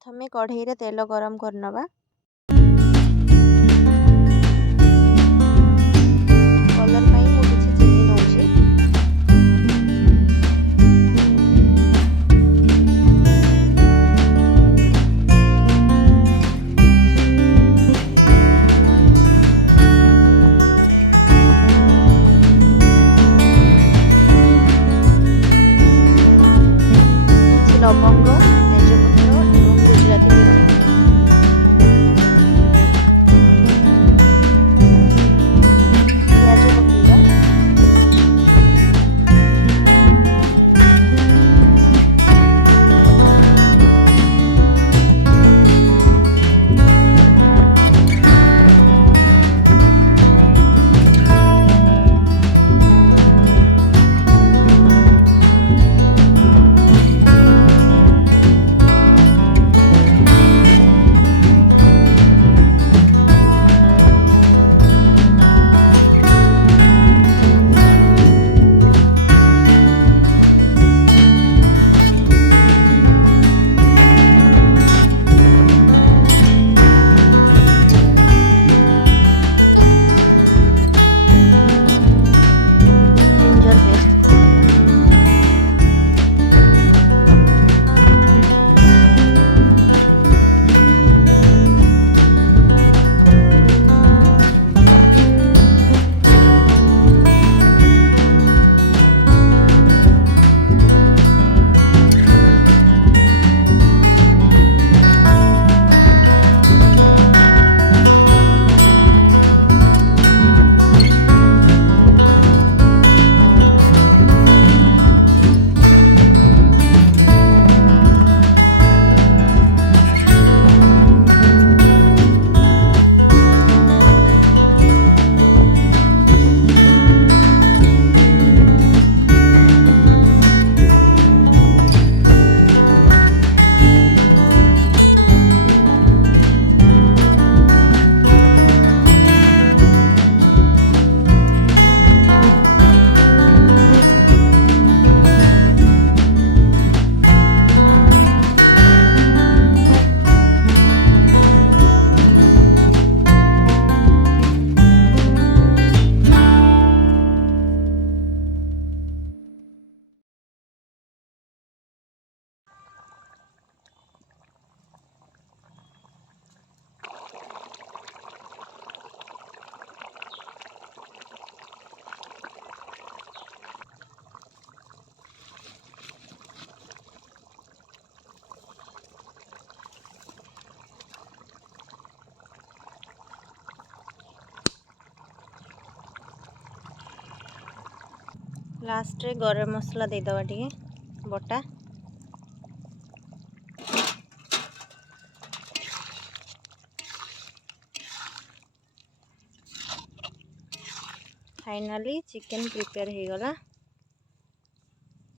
प्रथमे कढ़ई रे तेल गरम करनबा। कलर पाई मु किछि चीनी नउछि। किछि लवंग, तेजपत्र एवं गुजराती मेथी। प्याज पकेइबा। जिंजर पेस्ट पकेइबा। लास्ट रे गरम मसला दे दवा टिके बटा। फाइनली चिकन प्रिपेयर हो गला।